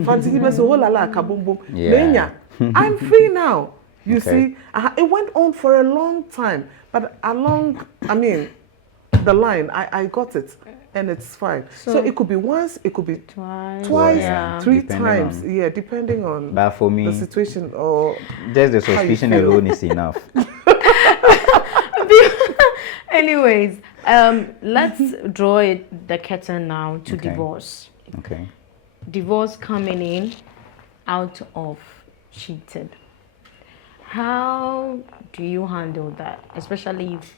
fancy holala, kaboom Yeah. boom. I'm free now. You Okay. see, it went on for a long time, but along, the line, I got it, and it's fine. So it could be once, it could be twice, yeah. 3 Depending times, on- depending on But for me, the situation or just the how you suspicion feel. alone is enough. Anyways, let's draw the curtain now to Okay. divorce. Okay. Divorce coming in out of cheated. How do you handle that, especially if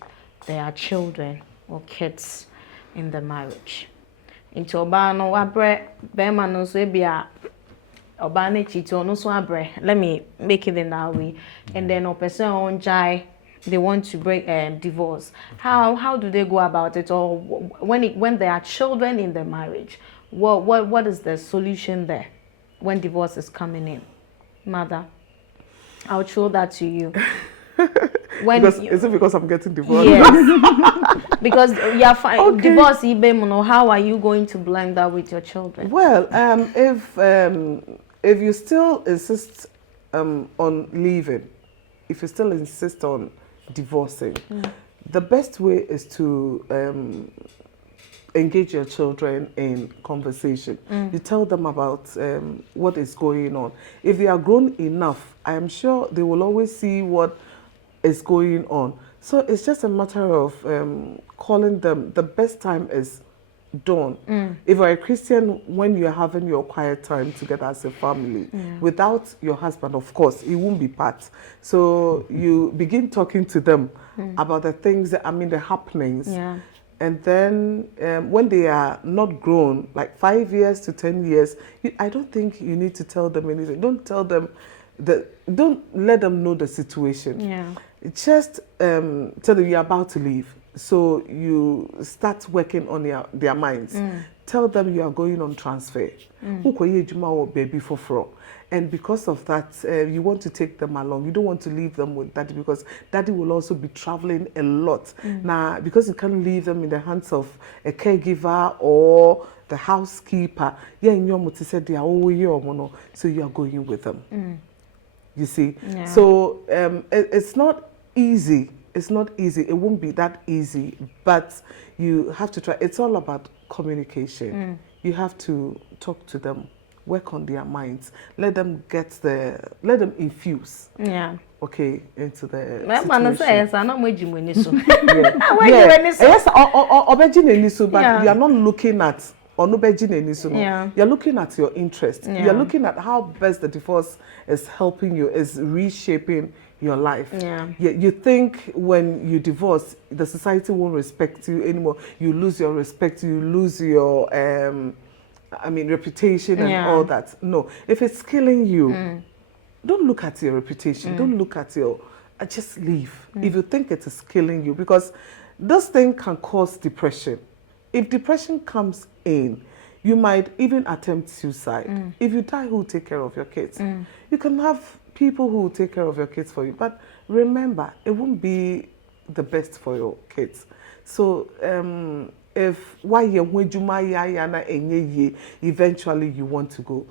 there are children or kids in the marriage? Into obano wabre bema no so ebia obane cheat no so abre. Let me make it in that way. And then a person on jai, they want to break divorce. How do they go about it? Or when there are children in the marriage, what is the solution there when divorce is coming in? Mother, I'll throw that to you. Is it because I'm getting divorced? Yes. Because you're fine. Okay. Divorce, how are you going to blend that with your children? Well, if you still insist on leaving, if you still insist on divorcing, the best way is to engage your children in conversation. You tell them about what is going on. If they are grown enough, I am sure they will always see what is going on. So it's just a matter of calling them. The best time is dawn. If you're a Christian, when you're having your quiet time together as a family, without your husband, of course, it won't be part. So you begin talking to them about the things, the happenings. Yeah. And then when they are not grown, like 5 years to 10 years, I don't think you need to tell them anything. Don't tell them don't let them know the situation. Yeah. Just tell them you're about to leave. So you start working on their minds. Tell them you are going on transfer. Baby for. And because of that, you want to take them along. You don't want to leave them with daddy because daddy will also be traveling a lot. Now, because you can't leave them in the hands of a caregiver or the housekeeper, so you are going with them. You see? Yeah. So it's not easy. It's not easy. It won't be that easy, but you have to try. It's all about communication. You have to talk to them, work on their minds, let them infuse. Yeah. Okay, into the situation. But Yeah. you are not looking at Yeah. You're looking at your interest. Yeah. You're looking at how best the divorce is helping you, is reshaping your life. Yeah. You think when you divorce, the society won't respect you anymore. You lose your respect. You lose your reputation and Yeah. all that. No, if it's killing you, don't look at your reputation. Don't look at your. Just leave. If you think it is killing you, because this thing can cause depression. If depression comes in, you might even attempt suicide. If you die, who will take care of your kids? You can have people who will take care of your kids for you, but remember, it won't be the best for your kids. So if eventually you want to go,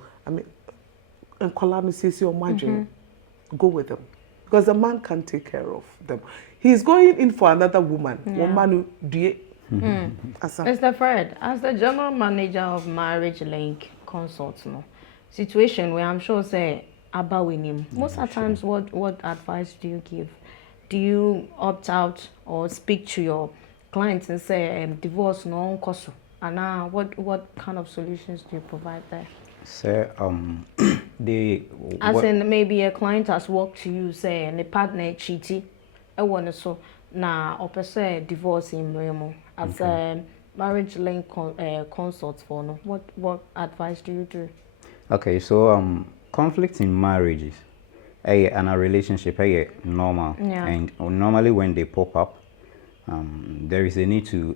go with them, because the man can take care of them. He's going in for another woman. Yeah. Asa. Mr. Fred, as the general manager of Marriage Link Consults, no situation where I'm sure say about winning. Most of the times, what advice do you give? Do you opt out or speak to your clients and say divorce no cost? And now, what kind of solutions do you provide there? So the As in maybe a client has walked to you say and a partner cheated, I want to so now or per se divorce in Remo as a marriage link consult for no. What advice do you do? Okay, so conflict in marriages and a relationship normal, and normally when they pop up, there is a need to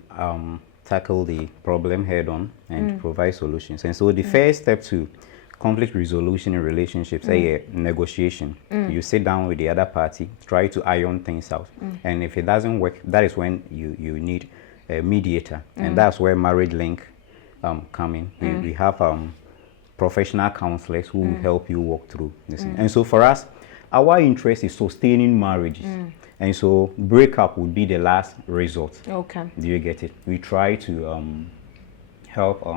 tackle the problem head on and provide solutions. And so the first step to conflict resolution in relationships is negotiation. You sit down with the other party, try to iron things out, and if it doesn't work, that is when you need a mediator, and that's where Marriage Link come in. We have professional counselors who will help you walk through this. And so for us, our interest is sustaining marriages. And so breakup would be the last resort. Okay. Do you get it? We try to help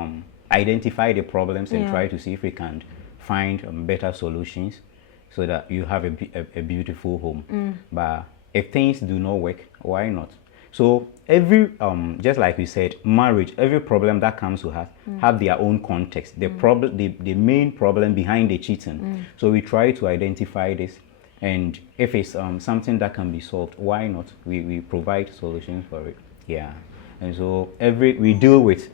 identify the problems and try to see if we can find better solutions so that you have a beautiful home. But if things do not work, why not? So every, just like we said, marriage, every problem that comes to us have their own context. The main problem behind the cheating. So we try to identify this. And if it's something that can be solved, why not? We provide solutions for it. Yeah. And so we deal with,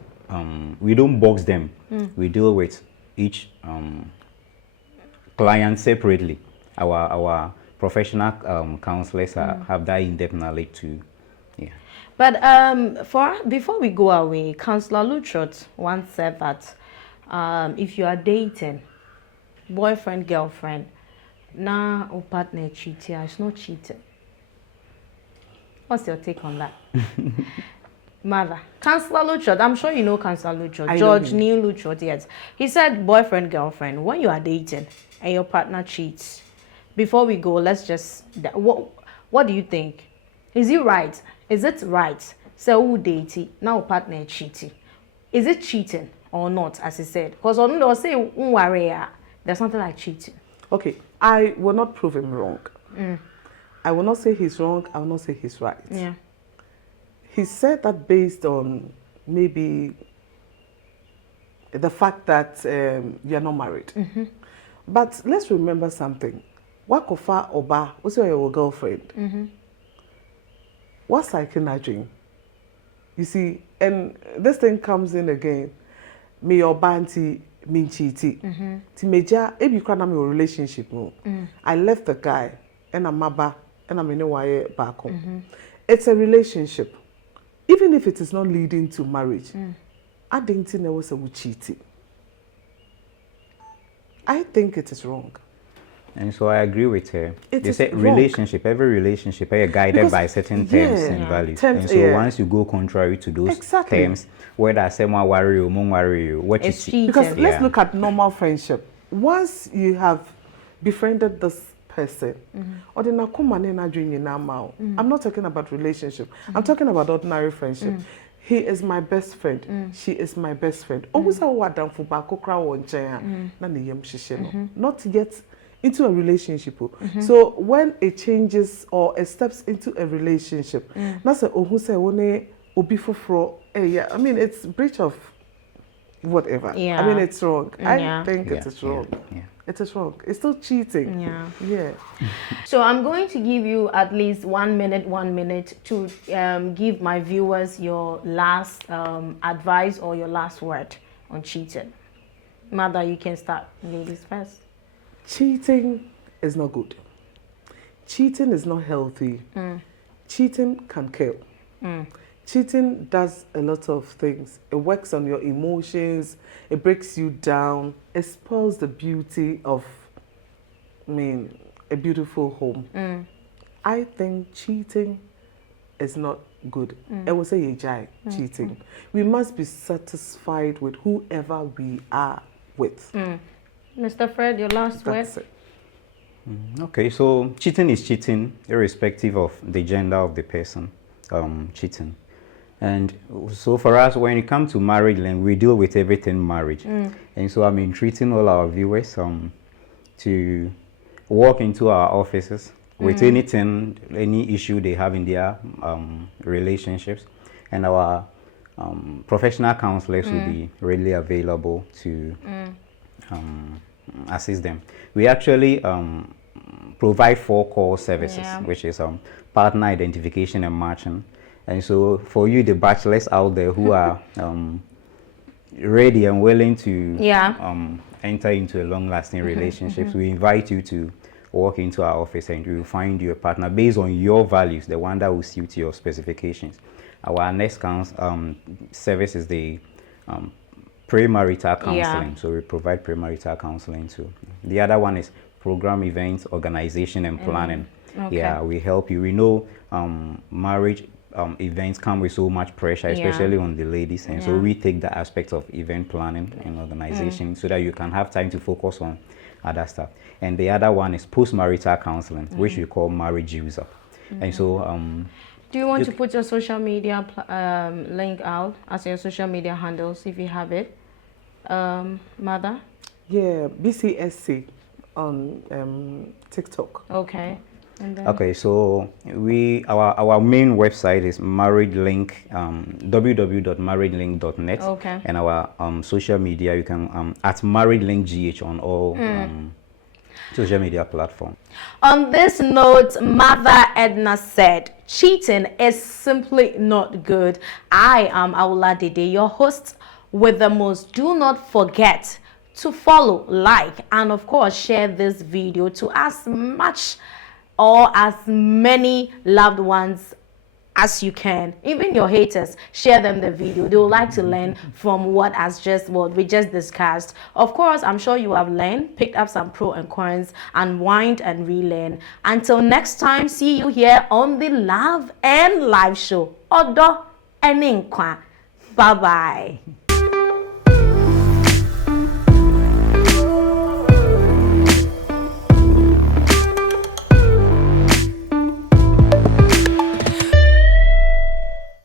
we don't box them. We deal with each client separately. Our professional counselors have that in-depth knowledge too. Yeah. But before we go away, Counselor Luchot once said that if you are dating, boyfriend, girlfriend, now or partner cheating, it's not cheating. What's your take on that? Mother, Counselor Luchot, I'm sure you know Counselor Luchot, George Neil Luchot, yes. He said boyfriend, girlfriend, when you are dating and your partner cheats, before we go, let's just, what do you think? Is it right? Is it right? So who dating, now partner cheating. Is it cheating or not, as he said? Because on they'll say, there's something like cheating. Okay, I will not prove him wrong. I will not say he's wrong. I will not say he's right. Yeah. He said that based on maybe the fact that you're not married. But let's remember something. Wakofa Oba, what's your girlfriend? What's like in that dream? You see, and this thing comes in again. Me your banty. Minchiti. Timeja, ebi kwa na me relationship no. I left the guy and I'm maba and I'm in a way back home. It's a relationship. Even if it is not leading to marriage, I didn't think there was a cheating. I think it is wrong. And so I agree with her. They say wrong. Relationship, every relationship is guided by certain terms and values. And so once you go contrary to those terms, whether someone worry you, moon worry you, what it's you see. Because let's look at normal friendship. Once you have befriended this person, or the nakumane na dream now. I'm not talking about relationship. I'm talking about ordinary friendship. He is my best friend. She is my best friend. Always a word down for bakokra wonchaya. Na ne yem shisheno. Not yet into a relationship. So when it changes or it steps into a relationship, that's a who say one obi foforo. Yeah, I mean it's breach of whatever. Yeah. I mean it's wrong. I think it is wrong. Yeah. It is wrong. It's still cheating. Yeah. Yeah. So I'm going to give you at least 1 minute to give my viewers your last advice or your last word on cheating. Mother, you can start. Ladies first. Cheating is not good. Cheating is not healthy. Cheating can kill. Cheating does a lot of things. It works on your emotions. It breaks you down. It spoils the beauty of, a beautiful home. I think cheating is not good. I will say cheating. We must be satisfied with whoever we are with. Mr. Fred, your last word? Okay, so cheating is cheating, irrespective of the gender of the person cheating. And so for us, when it comes to Married Link, we deal with everything marriage. And so I'm entreating all our viewers to walk into our offices with anything, any issue they have in their relationships. And our professional counselors will be readily available to assist them. We actually provide 4 core services, which is partner identification and matching. And so for you, the bachelors out there who are ready and willing to enter into a long-lasting relationships, we invite you to walk into our office and we will find you a partner based on your values, the one that will suit your specifications. Our next service is the premarital counseling. So we provide premarital counseling too. The other one is program events, organization and planning. Yeah, we help you. We know marriage events come with so much pressure, especially on the ladies, and so we take the aspect of event planning and organization so that you can have time to focus on other stuff. And the other one is post-marital counseling, which we call marriage user. And so do you want to put your social media link out as your social media handles if you have it, Mother? Yeah, BCSC on TikTok. Okay. And then okay, so our main website is Married Link, www.marriedlink.net. Okay. And our social media, you can at Married Link GH on all social media platforms. On this note, Mother Edna said, cheating is simply not good. I am Aula Dede, your host with the most. Do not forget to follow, like, and of course share this video to as much or as many loved ones as you can. Even your haters, share them the video. They would like to learn from what we just discussed. Of course, I'm sure you have learned, picked up some pro and cons, unwind and relearn. Until next time, see you here on the Love and Life Show. Odo Eninkwa. Bye-bye.